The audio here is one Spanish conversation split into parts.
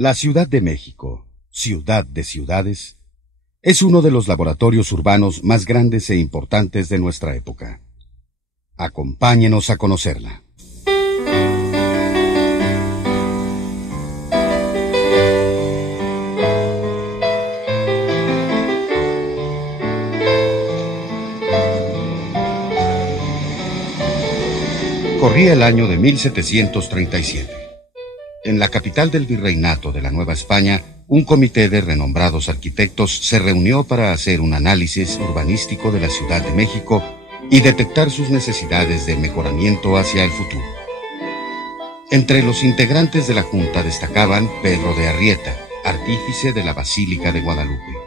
La Ciudad de México, ciudad de ciudades, es uno de los laboratorios urbanos más grandes e importantes de nuestra época. Acompáñenos a conocerla. Corría el año de 1737. En la capital del virreinato de la Nueva España, un comité de renombrados arquitectos se reunió para hacer un análisis urbanístico de la Ciudad de México y detectar sus necesidades de mejoramiento hacia el futuro. Entre los integrantes de la Junta destacaban Pedro de Arrieta, artífice de la Basílica de Guadalupe,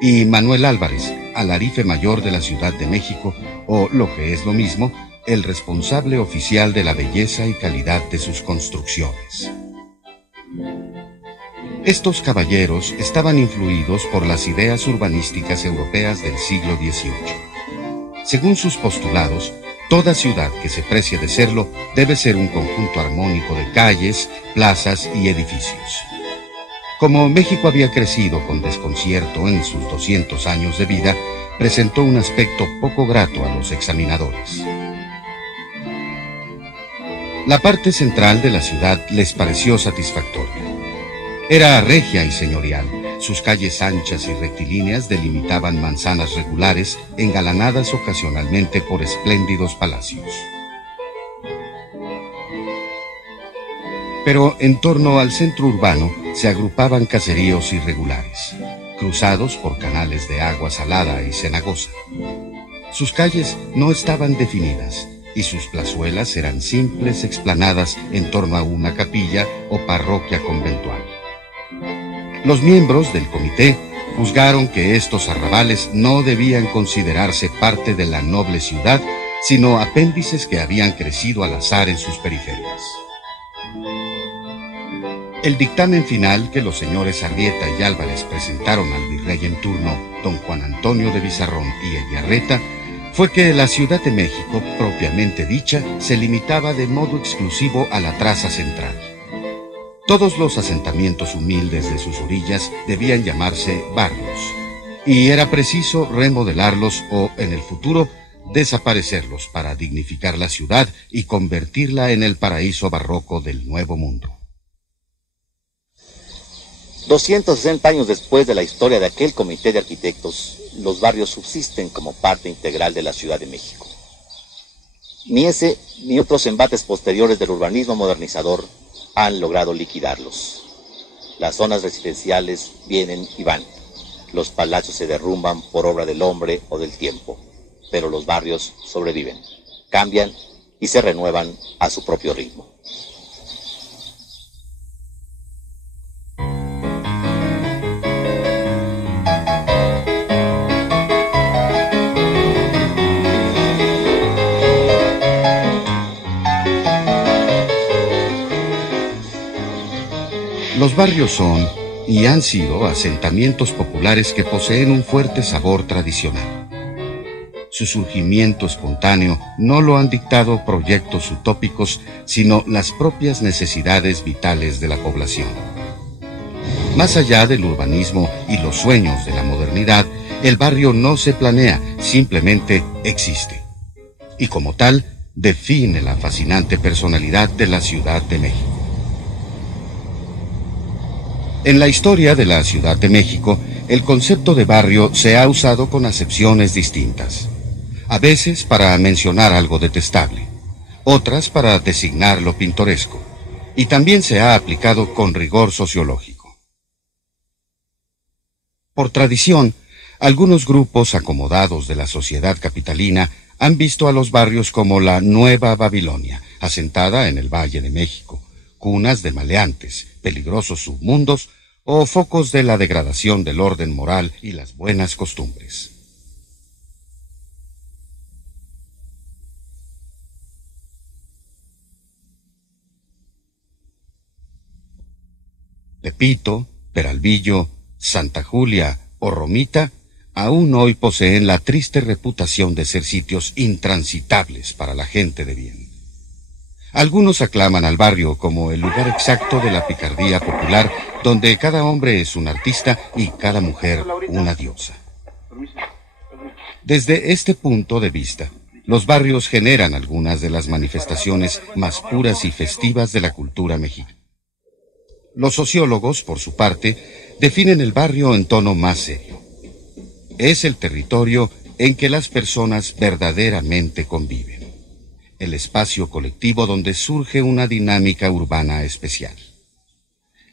y Manuel Álvarez, alarife mayor de la Ciudad de México, o, lo que es lo mismo, el responsable oficial de la belleza y calidad de sus construcciones. Estos caballeros estaban influidos por las ideas urbanísticas europeas del siglo XVIII. Según sus postulados, toda ciudad que se precie de serlo debe ser un conjunto armónico de calles, plazas y edificios. Como México había crecido con desconcierto en sus 200 años de vida, presentó un aspecto poco grato a los examinadores. La parte central de la ciudad les pareció satisfactoria. Era regia y señorial. Sus calles anchas y rectilíneas delimitaban manzanas regulares, engalanadas ocasionalmente por espléndidos palacios. Pero en torno al centro urbano se agrupaban caseríos irregulares, cruzados por canales de agua salada y cenagosa. Sus calles no estaban definidas, y sus plazuelas eran simples explanadas en torno a una capilla o parroquia conventual. Los miembros del comité juzgaron que estos arrabales no debían considerarse parte de la noble ciudad, sino apéndices que habían crecido al azar en sus periferias. El dictamen final que los señores Arrieta y Álvarez presentaron al virrey en turno, don Juan Antonio de Bizarrón y Eyarreta, fue que la Ciudad de México, propiamente dicha, se limitaba de modo exclusivo a la traza central. Todos los asentamientos humildes de sus orillas debían llamarse barrios, y era preciso remodelarlos o, en el futuro, desaparecerlos para dignificar la ciudad y convertirla en el paraíso barroco del Nuevo Mundo. 260 años después de la historia de aquel comité de arquitectos, los barrios subsisten como parte integral de la Ciudad de México. Ni ese ni otros embates posteriores del urbanismo modernizador han logrado liquidarlos. Las zonas residenciales vienen y van. Los palacios se derrumban por obra del hombre o del tiempo, pero los barrios sobreviven, cambian y se renuevan a su propio ritmo. Los barrios son y han sido asentamientos populares que poseen un fuerte sabor tradicional. Su surgimiento espontáneo no lo han dictado proyectos utópicos, sino las propias necesidades vitales de la población. Más allá del urbanismo y los sueños de la modernidad, el barrio no se planea, simplemente existe. Y como tal, define la fascinante personalidad de la Ciudad de México. En la historia de la Ciudad de México, el concepto de barrio se ha usado con acepciones distintas. A veces para mencionar algo detestable, otras para designar lo pintoresco, y también se ha aplicado con rigor sociológico. Por tradición, algunos grupos acomodados de la sociedad capitalina han visto a los barrios como la Nueva Babilonia, asentada en el Valle de México, cunas de maleantes, peligrosos submundos o focos de la degradación del orden moral y las buenas costumbres. Tepito, Peralvillo, Santa Julia o Romita aún hoy poseen la triste reputación de ser sitios intransitables para la gente de bien. Algunos aclaman al barrio como el lugar exacto de la picardía popular, donde cada hombre es un artista y cada mujer una diosa. Desde este punto de vista, los barrios generan algunas de las manifestaciones más puras y festivas de la cultura mexicana. Los sociólogos, por su parte, definen el barrio en tono más serio. Es el territorio en que las personas verdaderamente conviven, el espacio colectivo donde surge una dinámica urbana especial.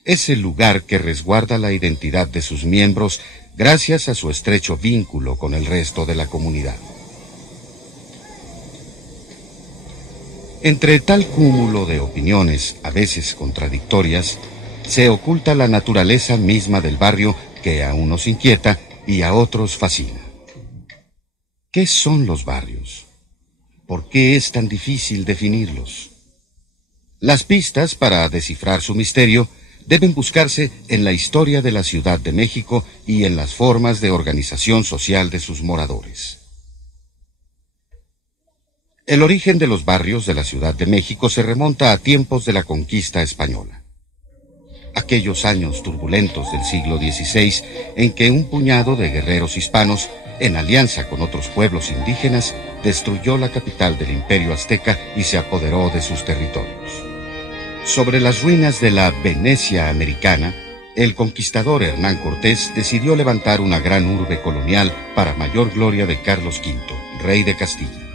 Es el lugar que resguarda la identidad de sus miembros gracias a su estrecho vínculo con el resto de la comunidad. Entre tal cúmulo de opiniones, a veces contradictorias, se oculta la naturaleza misma del barrio que a unos inquieta y a otros fascina. ¿Qué son los barrios? ¿Por qué es tan difícil definirlos? Las pistas para descifrar su misterio deben buscarse en la historia de la Ciudad de México y en las formas de organización social de sus moradores. El origen de los barrios de la Ciudad de México se remonta a tiempos de la conquista española. Aquellos años turbulentos del siglo XVI en que un puñado de guerreros hispanos, en alianza con otros pueblos indígenas, destruyó la capital del Imperio Azteca y se apoderó de sus territorios. Sobre las ruinas de la Venecia americana, el conquistador Hernán Cortés decidió levantar una gran urbe colonial para mayor gloria de Carlos V, rey de Castilla.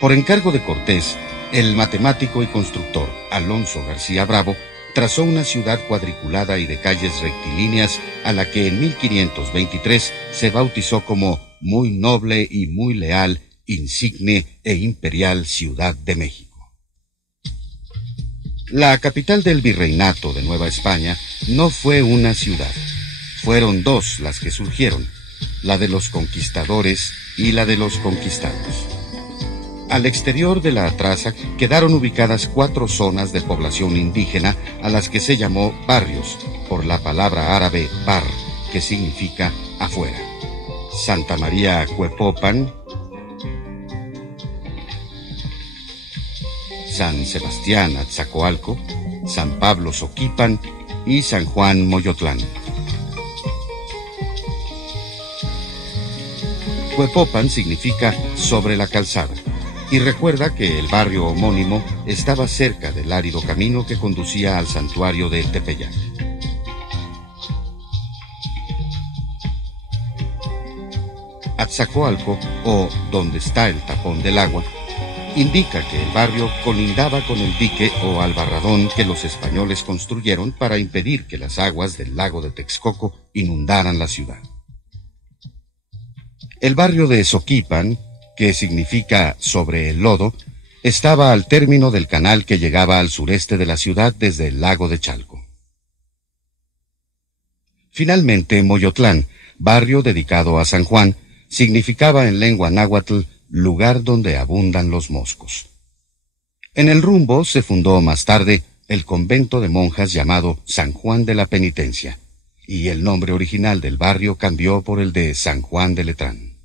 Por encargo de Cortés, el matemático y constructor Alonso García Bravo trazó una ciudad cuadriculada y de calles rectilíneas a la que en 1523 se bautizó como Muy Noble y Muy Leal, Insigne e Imperial Ciudad de México. La capital del Virreinato de Nueva España no fue una ciudad. Fueron dos las que surgieron, la de los conquistadores y la de los conquistados. Al exterior de la traza quedaron ubicadas 4 zonas de población indígena a las que se llamó barrios, por la palabra árabe bar, que significa afuera. Santa María Cuepopan, San Sebastián Atzacoalco, San Pablo Soquipan y San Juan Moyotlán. Cuepopan significa sobre la calzada y recuerda que el barrio homónimo estaba cerca del árido camino que conducía al santuario de Tepeyac. Atzacoalco, o donde está el tapón del agua, indica que el barrio colindaba con el dique o albarradón que los españoles construyeron para impedir que las aguas del lago de Texcoco inundaran la ciudad. El barrio de Soquipan, que significa sobre el lodo, estaba al término del canal que llegaba al sureste de la ciudad desde el lago de Chalco. Finalmente, Moyotlán, barrio dedicado a San Juan, significaba en lengua náhuatl lugar donde abundan los moscos. En el rumbo se fundó más tarde el convento de monjas llamado San Juan de la Penitencia, y el nombre original del barrio cambió por el de San Juan de Letrán.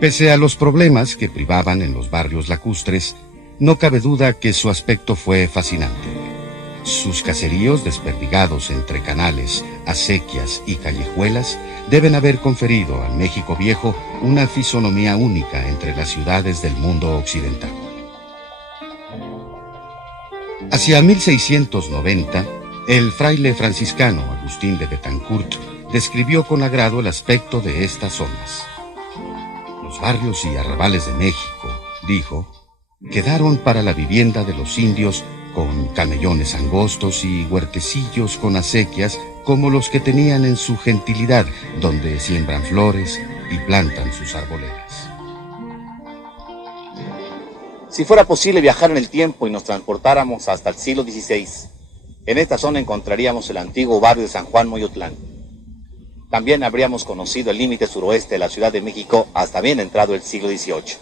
Pese a los problemas que privaban en los barrios lacustres, no cabe duda que su aspecto fue fascinante. Sus caseríos desperdigados entre canales, acequias y callejuelas deben haber conferido al México Viejo una fisonomía única entre las ciudades del mundo occidental. Hacia 1690, el fraile franciscano Agustín de Betancourt describió con agrado el aspecto de estas zonas. Los barrios y arrabales de México, dijo, quedaron para la vivienda de los indios con camellones angostos y huertecillos con acequias como los que tenían en su gentilidad, donde siembran flores y plantan sus arboledas. Si fuera posible viajar en el tiempo y nos transportáramos hasta el siglo XVI, en esta zona encontraríamos el antiguo barrio de San Juan Moyotlán. También habríamos conocido el límite suroeste de la Ciudad de México hasta bien entrado el siglo XVIII.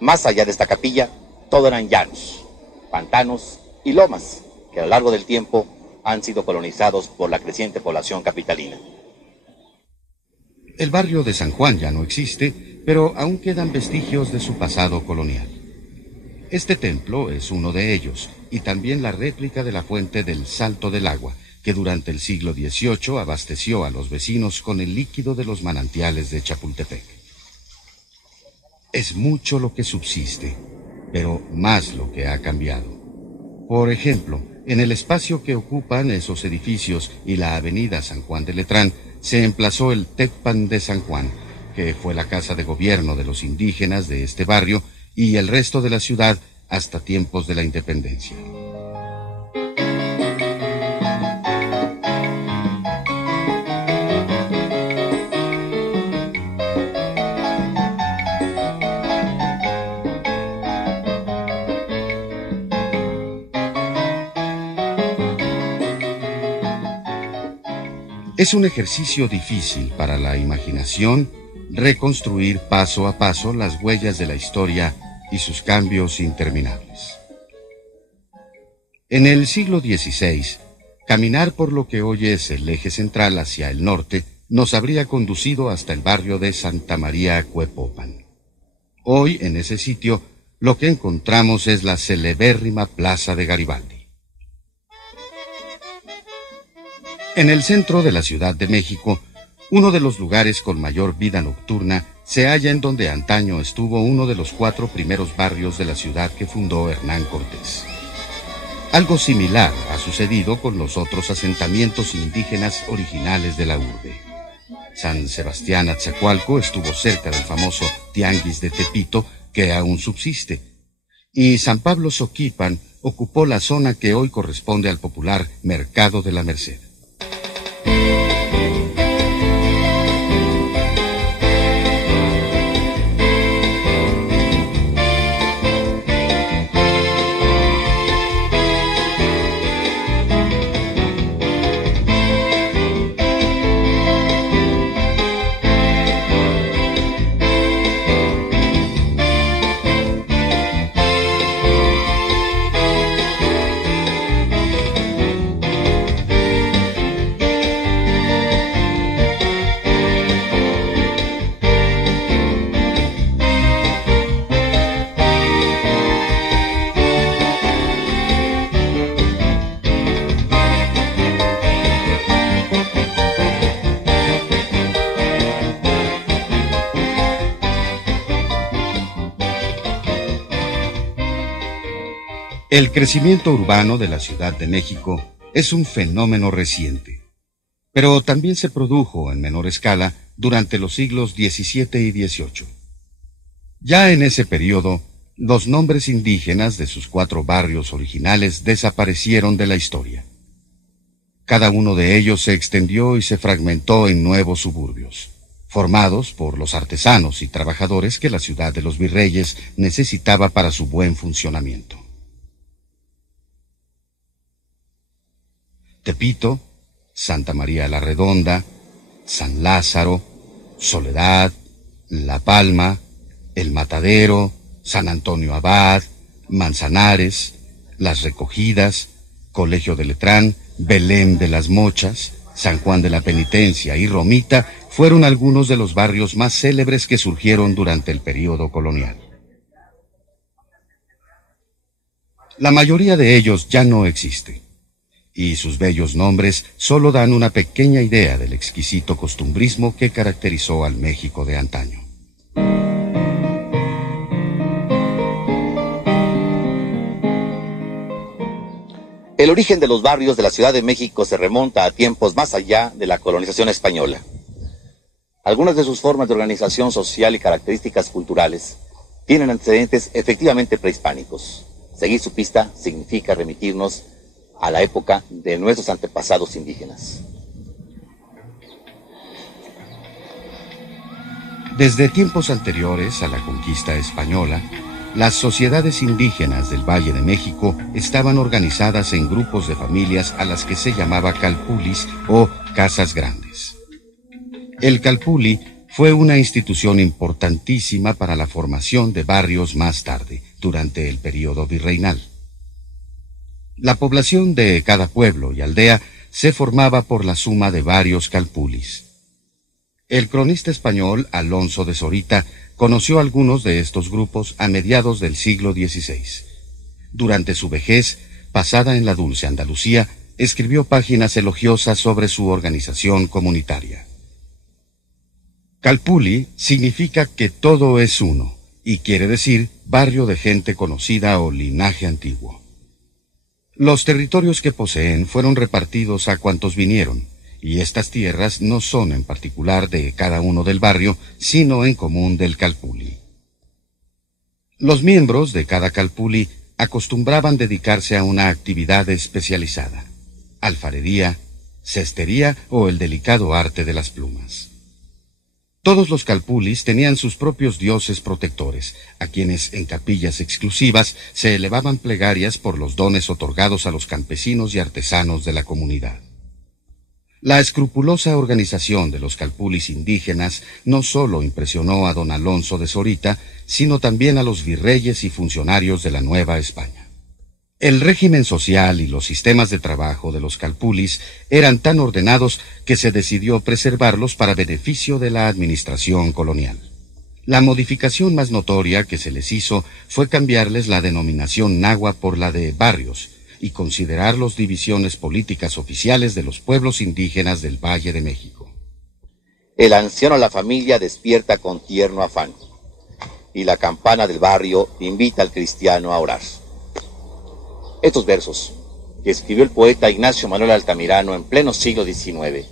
Más allá de esta capilla, todo eran llanos, pantanos y lomas, que a lo largo del tiempo han sido colonizados por la creciente población capitalina. El barrio de San Juan ya no existe, pero aún quedan vestigios de su pasado colonial. Este templo es uno de ellos, y también la réplica de la fuente del Salto del Agua, que durante el siglo XVIII abasteció a los vecinos con el líquido de los manantiales de Chapultepec. Es mucho lo que subsiste, pero más lo que ha cambiado. Por ejemplo, en el espacio que ocupan esos edificios y la avenida San Juan de Letrán, se emplazó el Tecpan de San Juan, que fue la casa de gobierno de los indígenas de este barrio y el resto de la ciudad hasta tiempos de la independencia. Es un ejercicio difícil para la imaginación reconstruir paso a paso las huellas de la historia y sus cambios interminables. En el siglo XVI, caminar por lo que hoy es el eje central hacia el norte nos habría conducido hasta el barrio de Santa María Cuepopan. Hoy, en ese sitio, lo que encontramos es la celebérrima Plaza de Garibaldi. En el centro de la Ciudad de México, uno de los lugares con mayor vida nocturna se halla en donde antaño estuvo uno de los 4 primeros barrios de la ciudad que fundó Hernán Cortés. Algo similar ha sucedido con los otros asentamientos indígenas originales de la urbe. San Sebastián Atzacoalco estuvo cerca del famoso Tianguis de Tepito, que aún subsiste, y San Pablo Soquipan ocupó la zona que hoy corresponde al popular Mercado de la Merced. El crecimiento urbano de la Ciudad de México es un fenómeno reciente, pero también se produjo en menor escala durante los siglos XVII y XVIII. Ya en ese periodo, los nombres indígenas de sus 4 barrios originales desaparecieron de la historia. Cada uno de ellos se extendió y se fragmentó en nuevos suburbios, formados por los artesanos y trabajadores que la ciudad de los virreyes necesitaba para su buen funcionamiento. Tepito, Santa María la Redonda, San Lázaro, Soledad, La Palma, El Matadero, San Antonio Abad, Manzanares, Las Recogidas, Colegio de Letrán, Belén de las Mochas, San Juan de la Penitencia y Romita fueron algunos de los barrios más célebres que surgieron durante el período colonial. La mayoría de ellos ya no existe, y sus bellos nombres solo dan una pequeña idea del exquisito costumbrismo que caracterizó al México de antaño. El origen de los barrios de la Ciudad de México se remonta a tiempos más allá de la colonización española. Algunas de sus formas de organización social y características culturales tienen antecedentes efectivamente prehispánicos. Seguir su pista significa remitirnos a la época de nuestros antepasados indígenas. Desde tiempos anteriores a la conquista española, las sociedades indígenas del Valle de México estaban organizadas en grupos de familias a las que se llamaba calpulis o casas grandes. El calpuli fue una institución importantísima para la formación de barrios más tarde, durante el período virreinal. La población de cada pueblo y aldea se formaba por la suma de varios calpulis. El cronista español Alonso de Zorita conoció algunos de estos grupos a mediados del siglo XVI. Durante su vejez, pasada en la dulce Andalucía, escribió páginas elogiosas sobre su organización comunitaria. Calpulli significa que todo es uno, y quiere decir barrio de gente conocida o linaje antiguo. Los territorios que poseen fueron repartidos a cuantos vinieron, y estas tierras no son en particular de cada uno del barrio, sino en común del Calpulli. Los miembros de cada Calpulli acostumbraban dedicarse a una actividad especializada: alfarería, cestería o el delicado arte de las plumas. Todos los Calpullis tenían sus propios dioses protectores, a quienes en capillas exclusivas se elevaban plegarias por los dones otorgados a los campesinos y artesanos de la comunidad. La escrupulosa organización de los Calpullis indígenas no solo impresionó a don Alonso de Zorita, sino también a los virreyes y funcionarios de la Nueva España. El régimen social y los sistemas de trabajo de los Calpullis eran tan ordenados que se decidió preservarlos para beneficio de la administración colonial. La modificación más notoria que se les hizo fue cambiarles la denominación náhua por la de barrios y considerarlos divisiones políticas oficiales de los pueblos indígenas del Valle de México. El anciano a la familia despierta con tierno afán, y la campana del barrio invita al cristiano a orar. Estos versos, que escribió el poeta Ignacio Manuel Altamirano en pleno siglo XIX,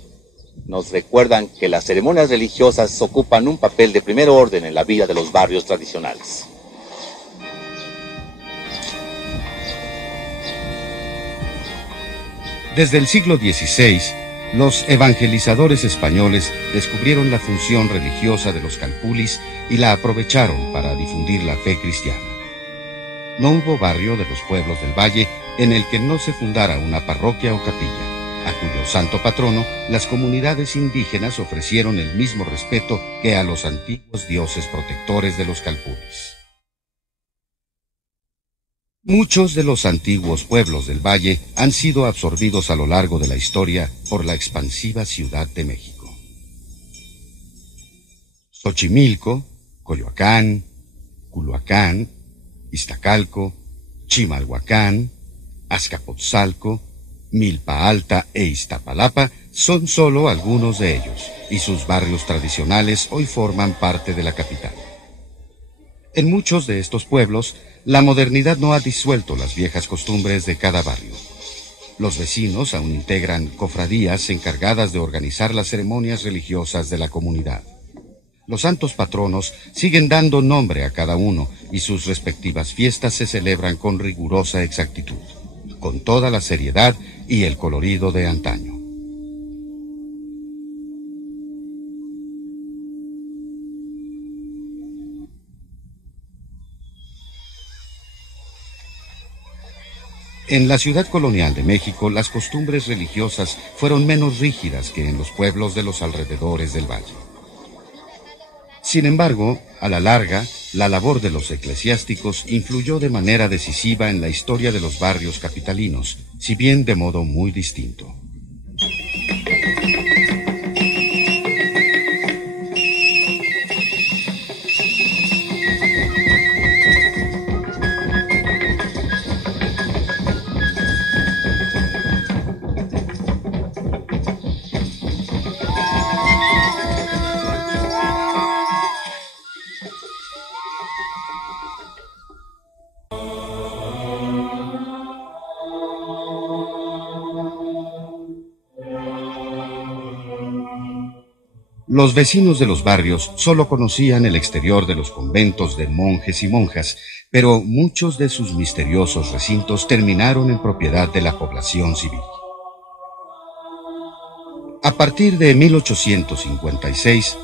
nos recuerdan que las ceremonias religiosas ocupan un papel de primer orden en la vida de los barrios tradicionales. Desde el siglo XVI, los evangelizadores españoles descubrieron la función religiosa de los Calpullis y la aprovecharon para difundir la fe cristiana. No hubo barrio de los pueblos del Valle en el que no se fundara una parroquia o capilla, a cuyo santo patrono las comunidades indígenas ofrecieron el mismo respeto que a los antiguos dioses protectores de los Calpullis. Muchos de los antiguos pueblos del Valle han sido absorbidos a lo largo de la historia por la expansiva Ciudad de México. Xochimilco, Coyoacán, Culhuacán, Iztacalco, Chimalhuacán, Azcapotzalco, Milpa Alta e Iztapalapa son solo algunos de ellos, y sus barrios tradicionales hoy forman parte de la capital. En muchos de estos pueblos, la modernidad no ha disuelto las viejas costumbres de cada barrio. Los vecinos aún integran cofradías encargadas de organizar las ceremonias religiosas de la comunidad. Los santos patronos siguen dando nombre a cada uno y sus respectivas fiestas se celebran con rigurosa exactitud, con toda la seriedad y el colorido de antaño. En la ciudad colonial de México, las costumbres religiosas fueron menos rígidas que en los pueblos de los alrededores del valle. Sin embargo, a la larga, la labor de los eclesiásticos influyó de manera decisiva en la historia de los barrios capitalinos, si bien de modo muy distinto. Los vecinos de los barrios solo conocían el exterior de los conventos de monjes y monjas, pero muchos de sus misteriosos recintos terminaron en propiedad de la población civil. A partir de 1856,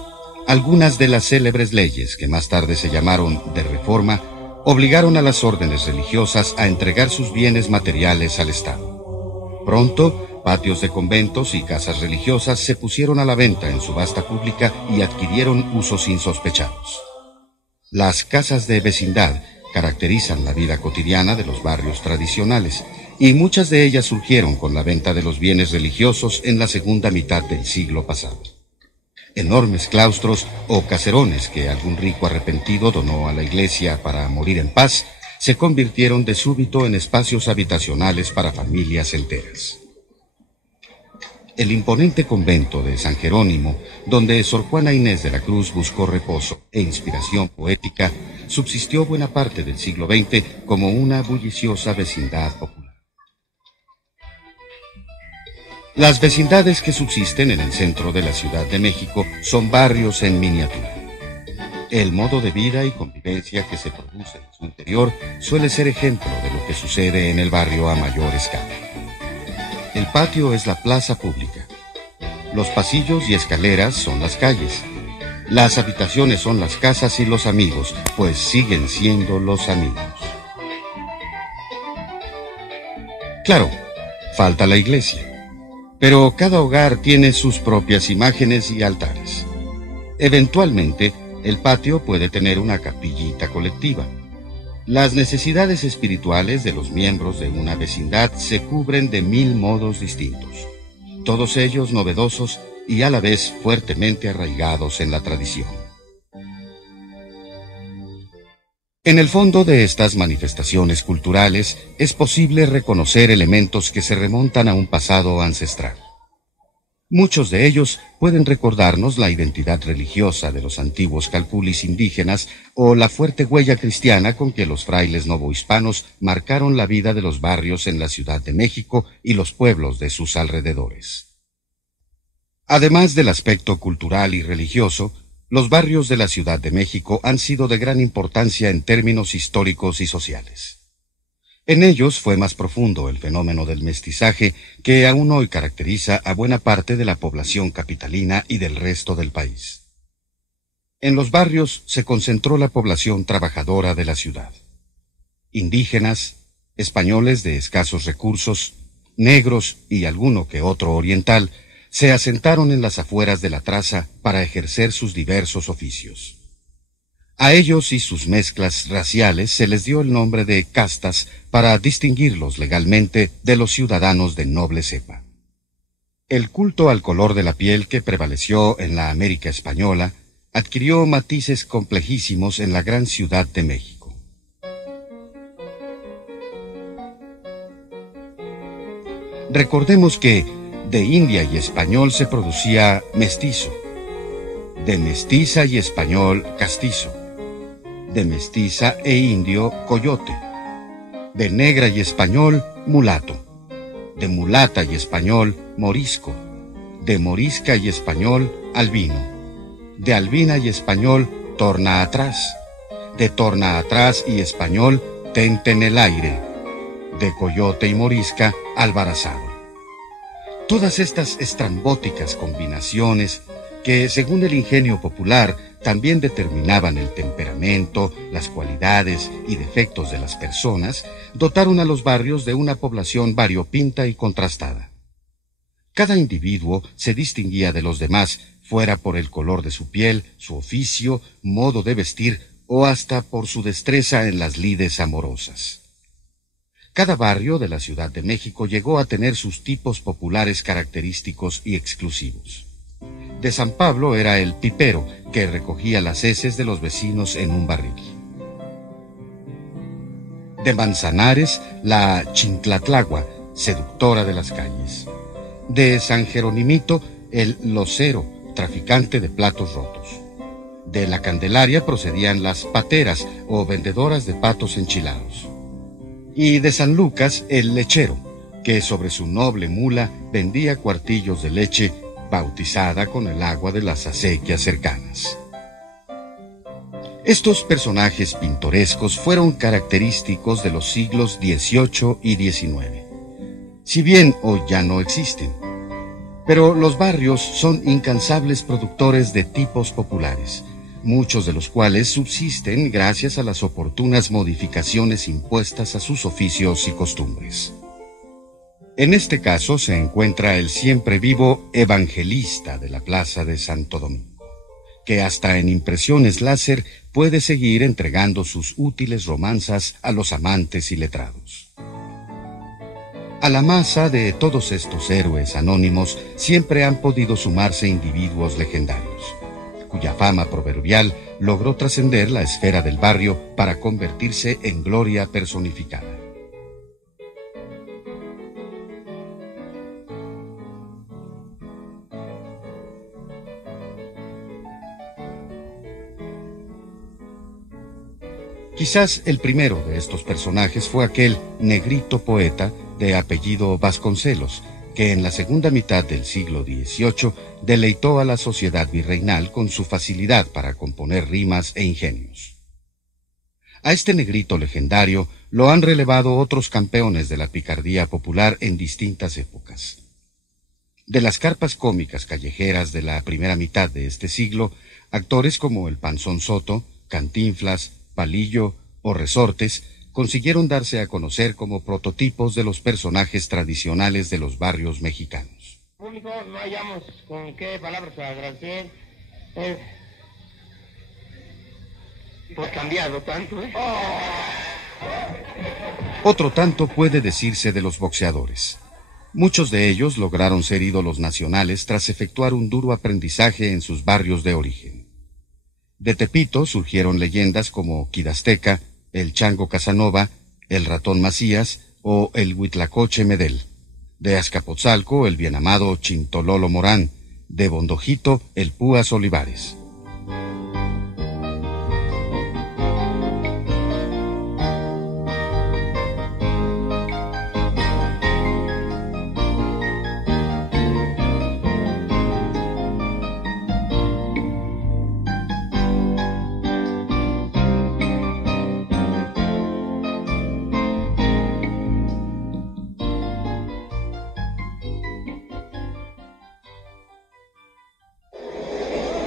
algunas de las célebres leyes, que más tarde se llamaron de Reforma, obligaron a las órdenes religiosas a entregar sus bienes materiales al Estado. Pronto, patios de conventos y casas religiosas se pusieron a la venta en subasta pública y adquirieron usos insospechados. Las casas de vecindad caracterizan la vida cotidiana de los barrios tradicionales, y muchas de ellas surgieron con la venta de los bienes religiosos en la segunda mitad del siglo pasado. enormes claustros o caserones que algún rico arrepentido donó a la iglesia para morir en paz, se convirtieron de súbito en espacios habitacionales para familias enteras. El imponente convento de San Jerónimo, donde Sor Juana Inés de la Cruz buscó reposo e inspiración poética, subsistió buena parte del siglo XX como una bulliciosa vecindad popular. Las vecindades que subsisten en el centro de la Ciudad de México son barrios en miniatura. El modo de vida y convivencia que se produce en su interior suele ser ejemplo de lo que sucede en el barrio a mayor escala. El patio es la plaza pública. Los pasillos y escaleras son las calles. Las habitaciones son las casas y los amigos, pues siguen siendo los amigos. Claro, falta la iglesia. Pero cada hogar tiene sus propias imágenes y altares. Eventualmente, el patio puede tener una capillita colectiva. Las necesidades espirituales de los miembros de una vecindad se cubren de 1000 modos distintos, todos ellos novedosos y a la vez fuertemente arraigados en la tradición. En el fondo de estas manifestaciones culturales es posible reconocer elementos que se remontan a un pasado ancestral. Muchos de ellos pueden recordarnos la identidad religiosa de los antiguos calpulis indígenas o la fuerte huella cristiana con que los frailes novohispanos marcaron la vida de los barrios en la Ciudad de México y los pueblos de sus alrededores. Además del aspecto cultural y religioso, los barrios de la Ciudad de México han sido de gran importancia en términos históricos y sociales. En ellos fue más profundo el fenómeno del mestizaje que aún hoy caracteriza a buena parte de la población capitalina y del resto del país. En los barrios se concentró la población trabajadora de la ciudad. Indígenas, españoles de escasos recursos, negros y alguno que otro oriental se asentaron en las afueras de la traza para ejercer sus diversos oficios. A ellos y sus mezclas raciales se les dio el nombre de castas para distinguirlos legalmente de los ciudadanos de noble cepa. El culto al color de la piel que prevaleció en la América española adquirió matices complejísimos en la gran Ciudad de México. Recordemos que de india y español se producía mestizo, de mestiza y español castizo, de mestiza e indio coyote, de negra y español mulato, de mulata y español morisco, de morisca y español albino, de albina y español torna atrás, de torna atrás y español tente en el aire, de coyote y morisca albarazado. Todas estas estrambóticas combinaciones que, según el ingenio popular, también determinaban el temperamento, las cualidades y defectos de las personas, dotaron a los barrios de una población variopinta y contrastada. Cada individuo se distinguía de los demás, fuera por el color de su piel, su oficio, modo de vestir o hasta por su destreza en las lides amorosas. Cada barrio de la Ciudad de México llegó a tener sus tipos populares característicos y exclusivos. De San Pablo era el pipero, que recogía las heces de los vecinos en un barril. De Manzanares, la Chintlatlagua, seductora de las calles. De San Jeronimito, el locero, traficante de platos rotos. De la Candelaria procedían las pateras o vendedoras de patos enchilados. Y de San Lucas, el lechero, que sobre su noble mula vendía cuartillos de leche bautizada con el agua de las acequias cercanas. Estos personajes pintorescos fueron característicos de los siglos XVIII y XIX, si bien hoy ya no existen. Pero los barrios son incansables productores de tipos populares, muchos de los cuales subsisten gracias a las oportunas modificaciones impuestas a sus oficios y costumbres. En este caso se encuentra el siempre vivo evangelista de la Plaza de Santo Domingo, que hasta en impresiones láser puede seguir entregando sus útiles romanzas a los amantes y letrados. A la masa de todos estos héroes anónimos siempre han podido sumarse individuos legendarios. cuya fama proverbial logró trascender la esfera del barrio para convertirse en gloria personificada. Quizás el primero de estos personajes fue aquel negrito poeta de apellido Vasconcelos, que en la segunda mitad del siglo XVIII deleitó a la sociedad virreinal con su facilidad para componer rimas e ingenios. A este negrito legendario lo han relevado otros campeones de la picardía popular en distintas épocas. De las carpas cómicas callejeras de la primera mitad de este siglo, actores como el Panzón Soto, Cantinflas, Palillo o Resortes consiguieron darse a conocer como prototipos de los personajes tradicionales de los barrios mexicanos. Público, no hallamos con qué palabras agradecer por cambiarlo tanto, Otro tanto puede decirse de los boxeadores. Muchos de ellos lograron ser ídolos nacionales tras efectuar un duro aprendizaje en sus barrios de origen. De Tepito surgieron leyendas como Kid Azteca, el Chango Casanova, el Ratón Macías o el Huitlacoche Medel. De Azcapotzalco, el bien amado Chintololo Morán. De Bondojito, el Púas Olivares.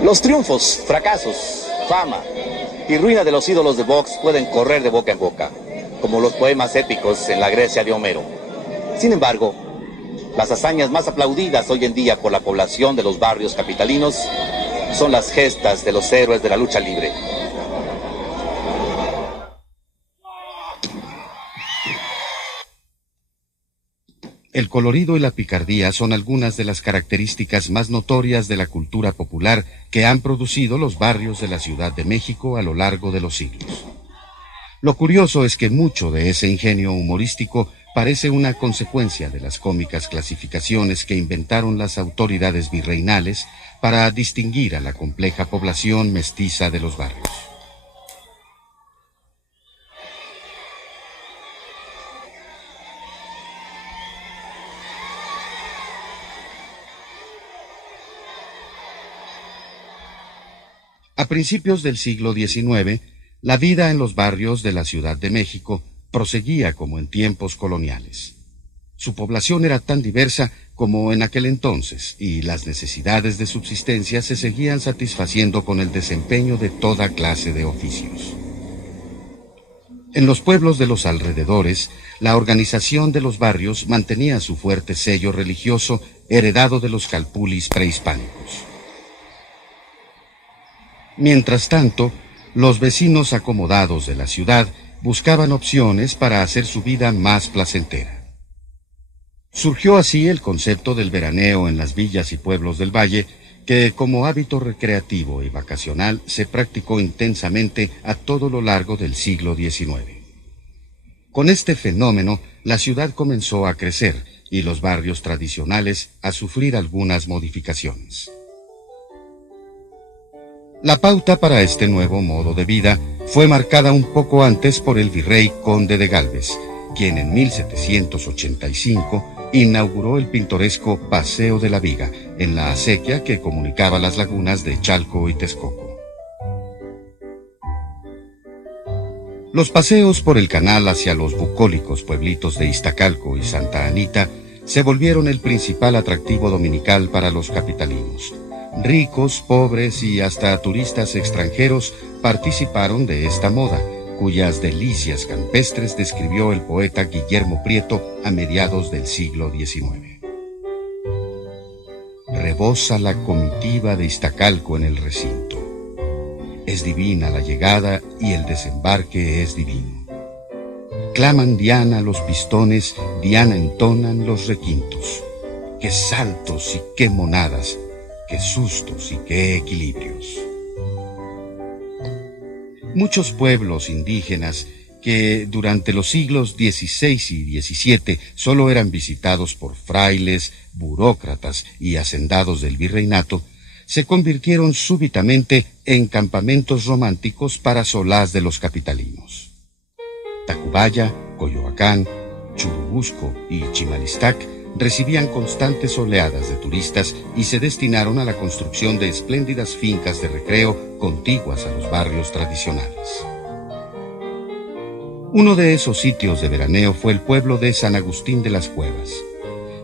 Los triunfos, fracasos, fama y ruina de los ídolos de box pueden correr de boca en boca, como los poemas épicos en la Grecia de Homero. Sin embargo, las hazañas más aplaudidas hoy en día por la población de los barrios capitalinos son las gestas de los héroes de la lucha libre. El colorido y la picardía son algunas de las características más notorias de la cultura popular que han producido los barrios de la Ciudad de México a lo largo de los siglos. Lo curioso es que mucho de ese ingenio humorístico parece una consecuencia de las cómicas clasificaciones que inventaron las autoridades virreinales para distinguir a la compleja población mestiza de los barrios. A principios del siglo XIX, la vida en los barrios de la Ciudad de México proseguía como en tiempos coloniales. Su población era tan diversa como en aquel entonces, y las necesidades de subsistencia se seguían satisfaciendo con el desempeño de toda clase de oficios. En los pueblos de los alrededores, la organización de los barrios mantenía su fuerte sello religioso heredado de los calpulis prehispánicos. Mientras tanto, los vecinos acomodados de la ciudad buscaban opciones para hacer su vida más placentera. Surgió así el concepto del veraneo en las villas y pueblos del valle, que como hábito recreativo y vacacional se practicó intensamente a todo lo largo del siglo XIX. Con este fenómeno, la ciudad comenzó a crecer y los barrios tradicionales a sufrir algunas modificaciones. La pauta para este nuevo modo de vida fue marcada un poco antes por el virrey Conde de Gálvez, quien en 1785 inauguró el pintoresco Paseo de la Viga, en la acequia que comunicaba las lagunas de Chalco y Texcoco. Los paseos por el canal hacia los bucólicos pueblitos de Iztacalco y Santa Anita se volvieron el principal atractivo dominical para los capitalinos. Ricos, pobres y hasta turistas extranjeros participaron de esta moda, cuyas delicias campestres describió el poeta Guillermo Prieto a mediados del siglo XIX. Rebosa la comitiva de Iztacalco en el recinto. Es divina la llegada y el desembarque es divino. Claman Diana los pistones, Diana entonan los requintos. ¡Qué saltos y qué monadas! ¡Qué sustos y qué equilibrios! Muchos pueblos indígenas que durante los siglos XVI y XVII solo eran visitados por frailes, burócratas y hacendados del virreinato, se convirtieron súbitamente en campamentos románticos para solaz de los capitalinos. Tacubaya, Coyoacán, Churubusco y Chimalistac recibían constantes oleadas de turistas y se destinaron a la construcción de espléndidas fincas de recreo contiguas a los barrios tradicionales. Uno de esos sitios de veraneo fue el pueblo de San Agustín de las Cuevas.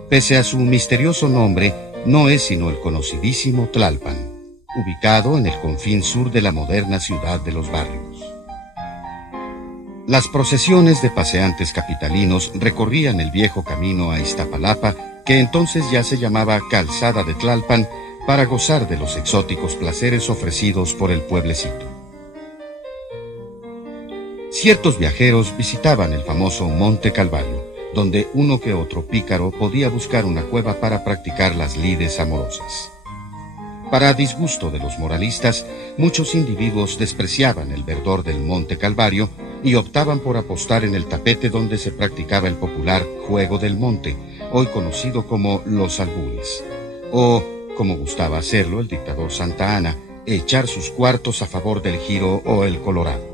Pese a su misterioso nombre, no es sino el conocidísimo Tlalpan, ubicado en el confín sur de la moderna ciudad de los barrios. Las procesiones de paseantes capitalinos recorrían el viejo camino a Iztapalapa, que entonces ya se llamaba Calzada de Tlalpan, para gozar de los exóticos placeres ofrecidos por el pueblecito. Ciertos viajeros visitaban el famoso Monte Calvario, donde uno que otro pícaro podía buscar una cueva para practicar las lides amorosas. Para disgusto de los moralistas, muchos individuos despreciaban el verdor del Monte Calvario y optaban por apostar en el tapete donde se practicaba el popular Juego del Monte, hoy conocido como Los Albures, o, como gustaba hacerlo el dictador Santa Anna, echar sus cuartos a favor del Giro o el Colorado.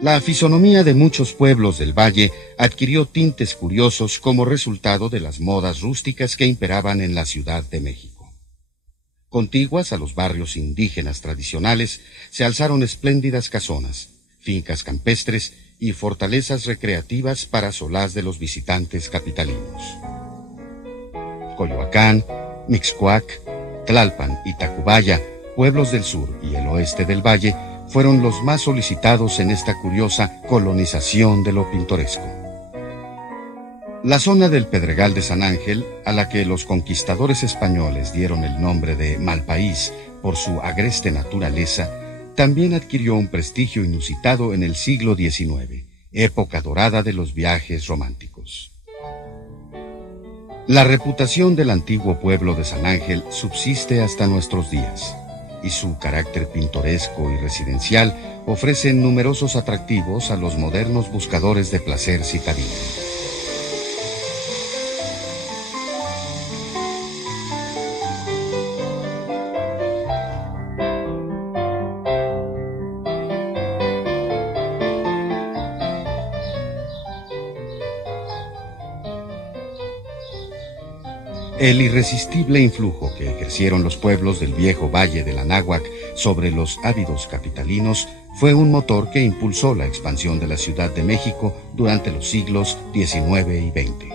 La fisonomía de muchos pueblos del valle adquirió tintes curiosos como resultado de las modas rústicas que imperaban en la Ciudad de México. Contiguas a los barrios indígenas tradicionales se alzaron espléndidas casonas, fincas campestres y fortalezas recreativas para solaz de los visitantes capitalinos. Coyoacán, Mixcoac, Tlalpan y Tacubaya, pueblos del sur y el oeste del valle, fueron los más solicitados en esta curiosa colonización de lo pintoresco. La zona del Pedregal de San Ángel, a la que los conquistadores españoles dieron el nombre de Malpaís por su agreste naturaleza, también adquirió un prestigio inusitado en el siglo XIX, época dorada de los viajes románticos. La reputación del antiguo pueblo de San Ángel subsiste hasta nuestros días, y su carácter pintoresco y residencial ofrecen numerosos atractivos a los modernos buscadores de placer citadino. El irresistible influjo que ejercieron los pueblos del viejo Valle del Anáhuac sobre los ávidos capitalinos fue un motor que impulsó la expansión de la Ciudad de México durante los siglos XIX y XX.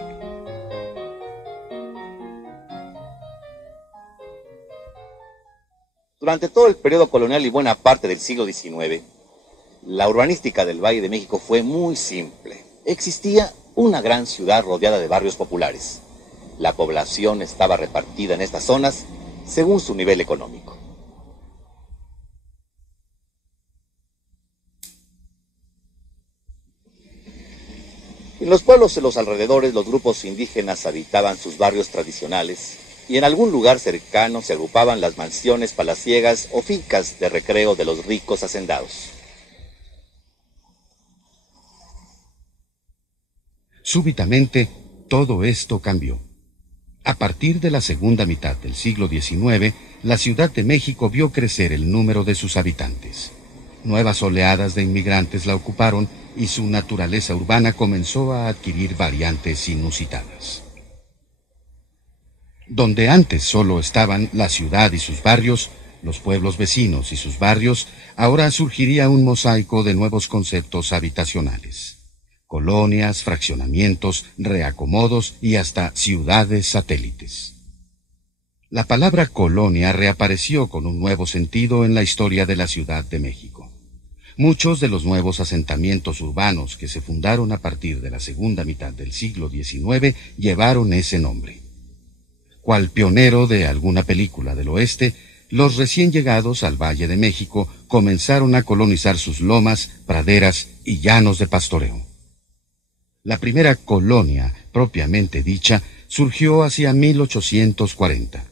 Durante todo el periodo colonial y buena parte del siglo XIX, la urbanística del Valle de México fue muy simple. Existía una gran ciudad rodeada de barrios populares. La población estaba repartida en estas zonas según su nivel económico. En los pueblos de los alrededores, los grupos indígenas habitaban sus barrios tradicionales y en algún lugar cercano se agrupaban las mansiones palaciegas o fincas de recreo de los ricos hacendados. Súbitamente, todo esto cambió. A partir de la segunda mitad del siglo XIX, la Ciudad de México vio crecer el número de sus habitantes. Nuevas oleadas de inmigrantes la ocuparon y su naturaleza urbana comenzó a adquirir variantes inusitadas. Donde antes solo estaban la ciudad y sus barrios, los pueblos vecinos y sus barrios, ahora surgiría un mosaico de nuevos conceptos habitacionales. Colonias, fraccionamientos, reacomodos y hasta ciudades satélites. La palabra colonia reapareció con un nuevo sentido en la historia de la Ciudad de México. Muchos de los nuevos asentamientos urbanos que se fundaron a partir de la segunda mitad del siglo XIX llevaron ese nombre. Cual pionero de alguna película del oeste, los recién llegados al Valle de México comenzaron a colonizar sus lomas, praderas y llanos de pastoreo. La primera colonia, propiamente dicha, surgió hacia 1840.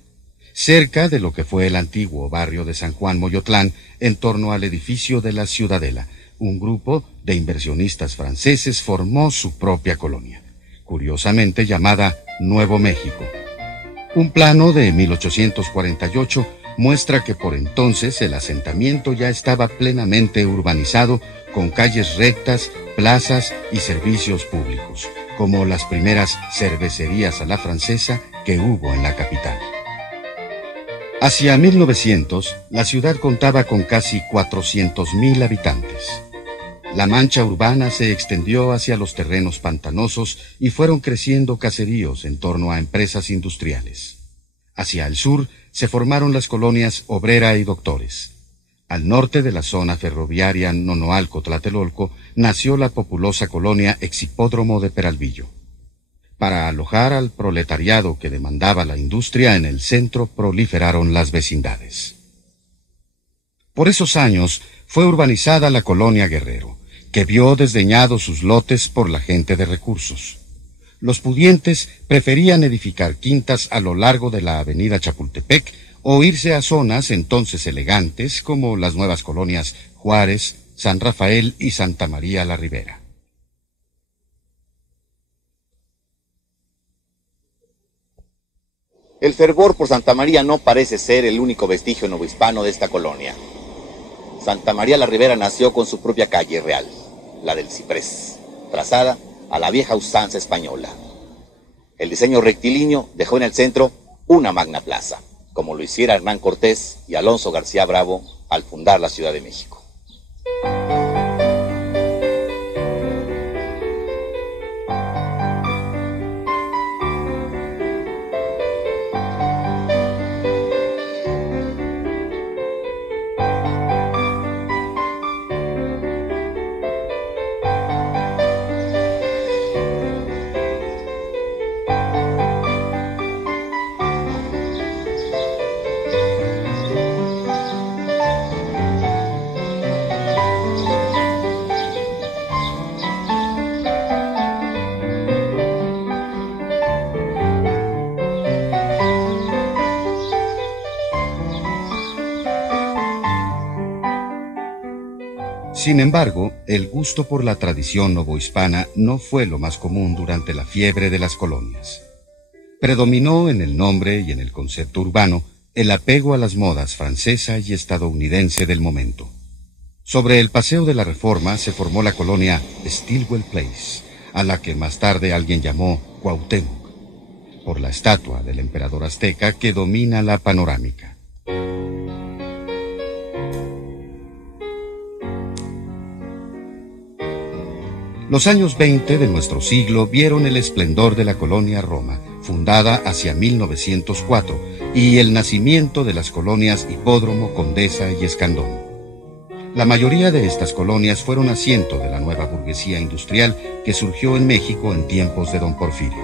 cerca de lo que fue el antiguo barrio de San Juan Moyotlán, en torno al edificio de la Ciudadela. Un grupo de inversionistas franceses formó su propia colonia, curiosamente llamada Nuevo México. Un plano de 1848 muestra que por entonces el asentamiento ya estaba plenamente urbanizado, con calles rectas, plazas y servicios públicos, como las primeras cervecerías a la francesa que hubo en la capital. Hacia 1900, la ciudad contaba con casi 400,000 habitantes. La mancha urbana se extendió hacia los terrenos pantanosos y fueron creciendo caseríos en torno a empresas industriales. Hacia el sur se formaron las colonias Obrera y Doctores. Al norte de la zona ferroviaria Nonoalco-Tlatelolco nació la populosa colonia Exhipódromo de Peralvillo. Para alojar al proletariado que demandaba la industria, en el centro proliferaron las vecindades. Por esos años fue urbanizada la colonia Guerrero, que vio desdeñados sus lotes por la gente de recursos. Los pudientes preferían edificar quintas a lo largo de la avenida Chapultepec o irse a zonas entonces elegantes como las nuevas colonias Juárez, San Rafael y Santa María la Ribera. El fervor por Santa María no parece ser el único vestigio novohispano de esta colonia. Santa María la Ribera nació con su propia calle real, la del Ciprés, trazada a la vieja usanza española. El diseño rectilíneo dejó en el centro una magna plaza, como lo hiciera Hernán Cortés y Alonso García Bravo al fundar la Ciudad de México. Sin embargo, el gusto por la tradición novohispana no fue lo más común durante la fiebre de las colonias. Predominó en el nombre y en el concepto urbano el apego a las modas francesa y estadounidense del momento. Sobre el Paseo de la Reforma se formó la colonia Stilwell Place, a la que más tarde alguien llamó Cuauhtémoc, por la estatua del emperador azteca que domina la panorámica. Los años 20 de nuestro siglo vieron el esplendor de la colonia Roma, fundada hacia 1904, y el nacimiento de las colonias Hipódromo, Condesa y Escandón. La mayoría de estas colonias fueron asiento de la nueva burguesía industrial que surgió en México en tiempos de don Porfirio.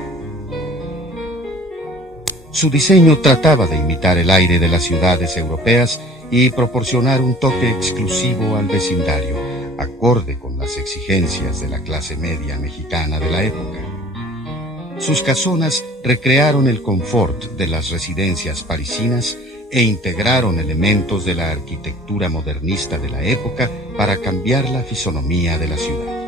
Su diseño trataba de imitar el aire de las ciudades europeas y proporcionar un toque exclusivo al vecindario, acorde con las exigencias de la clase media mexicana de la época. Sus casonas recrearon el confort de las residencias parisinas e integraron elementos de la arquitectura modernista de la época para cambiar la fisonomía de la ciudad.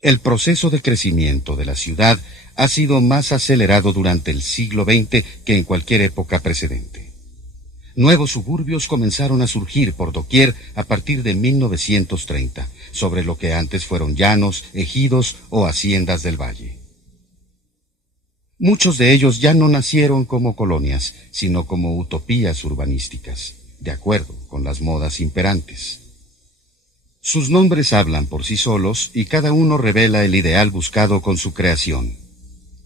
El proceso de crecimiento de la ciudad ha sido más acelerado durante el siglo XX que en cualquier época precedente. Nuevos suburbios comenzaron a surgir por doquier a partir de 1930, sobre lo que antes fueron llanos, ejidos o haciendas del valle. Muchos de ellos ya no nacieron como colonias, sino como utopías urbanísticas, de acuerdo con las modas imperantes. Sus nombres hablan por sí solos y cada uno revela el ideal buscado con su creación.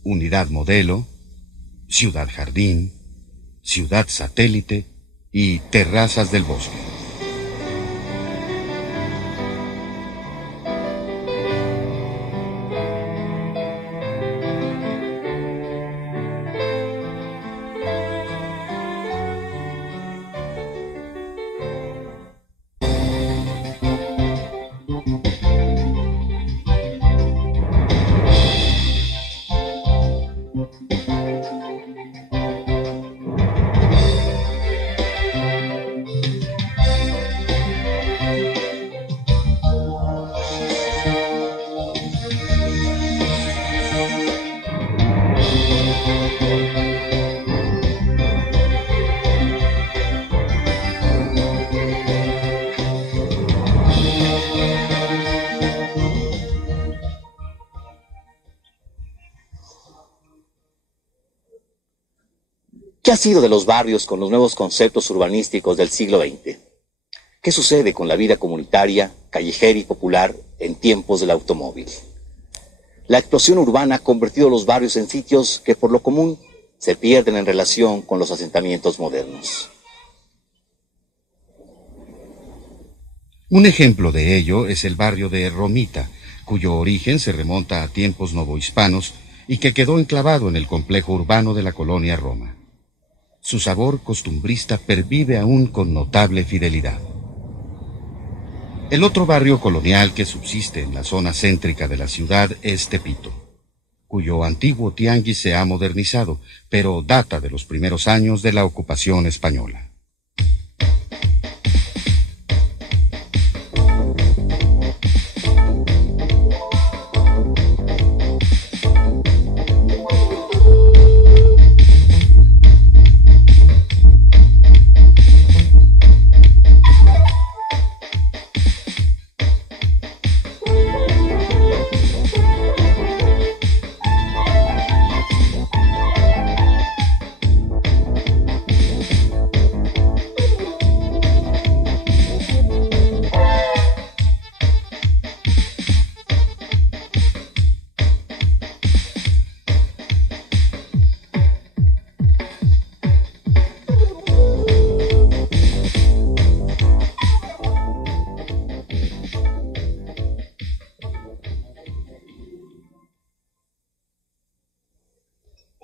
Unidad modelo, ciudad jardín, ciudad satélite y terrazas del bosque. ¿Qué ha sido de los barrios con los nuevos conceptos urbanísticos del siglo XX? ¿Qué sucede con la vida comunitaria, callejera y popular en tiempos del automóvil? La explosión urbana ha convertido los barrios en sitios que por lo común se pierden en relación con los asentamientos modernos. Un ejemplo de ello es el barrio de Romita, cuyo origen se remonta a tiempos novohispanos y que quedó enclavado en el complejo urbano de la colonia Roma. Su sabor costumbrista pervive aún con notable fidelidad. El otro barrio colonial que subsiste en la zona céntrica de la ciudad es Tepito, cuyo antiguo tianguis se ha modernizado, pero data de los primeros años de la ocupación española.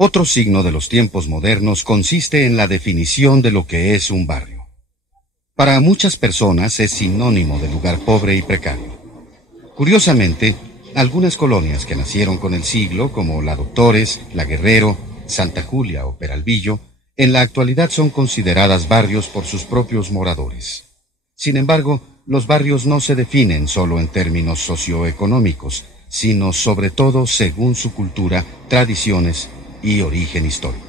Otro signo de los tiempos modernos consiste en la definición de lo que es un barrio. Para muchas personas es sinónimo de lugar pobre y precario. Curiosamente, algunas colonias que nacieron con el siglo, como La Doctores, La Guerrero, Santa Julia o Peralvillo, en la actualidad son consideradas barrios por sus propios moradores. Sin embargo, los barrios no se definen solo en términos socioeconómicos, sino sobre todo según su cultura, tradiciones y origen histórico.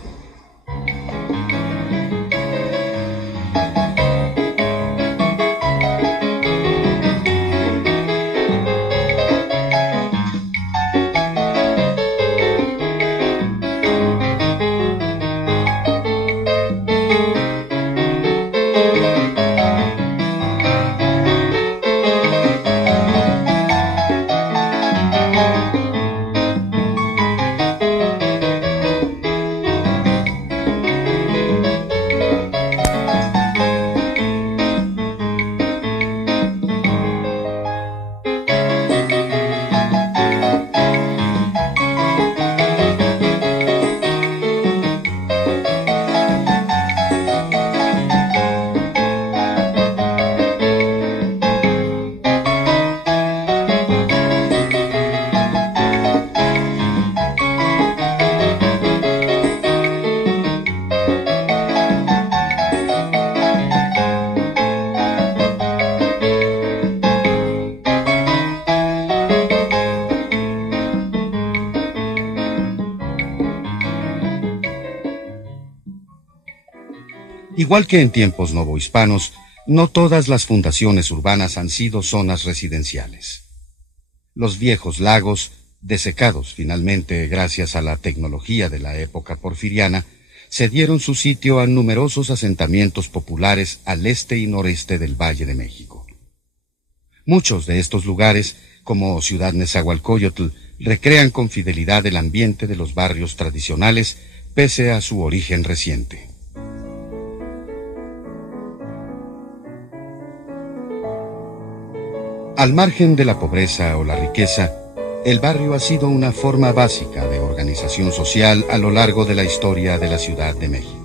Igual que en tiempos novohispanos, no todas las fundaciones urbanas han sido zonas residenciales. Los viejos lagos, desecados finalmente gracias a la tecnología de la época porfiriana, cedieron su sitio a numerosos asentamientos populares al este y noreste del Valle de México. Muchos de estos lugares, como Ciudad Nezahualcóyotl, recrean con fidelidad el ambiente de los barrios tradicionales, pese a su origen reciente. Al margen de la pobreza o la riqueza, el barrio ha sido una forma básica de organización social a lo largo de la historia de la Ciudad de México.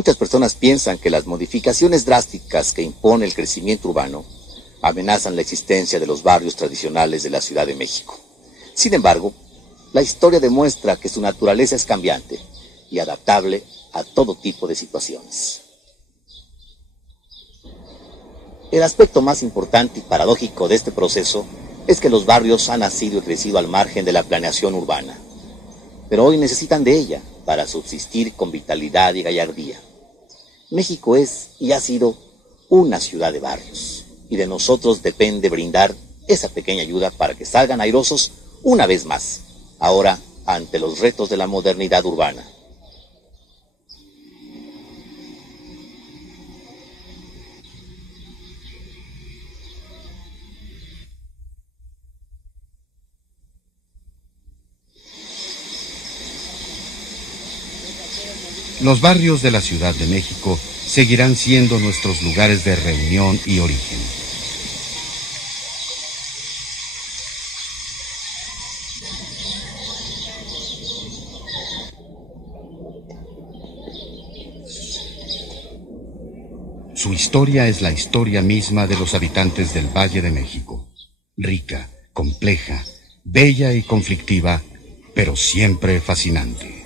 Muchas personas piensan que las modificaciones drásticas que impone el crecimiento urbano amenazan la existencia de los barrios tradicionales de la Ciudad de México. Sin embargo, la historia demuestra que su naturaleza es cambiante y adaptable a todo tipo de situaciones. El aspecto más importante y paradójico de este proceso es que los barrios han nacido y crecido al margen de la planeación urbana, pero hoy necesitan de ella para subsistir con vitalidad y gallardía. México es y ha sido una ciudad de barrios, y de nosotros depende brindar esa pequeña ayuda para que salgan airosos una vez más, ahora ante los retos de la modernidad urbana. Los barrios de la Ciudad de México seguirán siendo nuestros lugares de reunión y origen. Su historia es la historia misma de los habitantes del Valle de México. Rica, compleja, bella y conflictiva, pero siempre fascinante.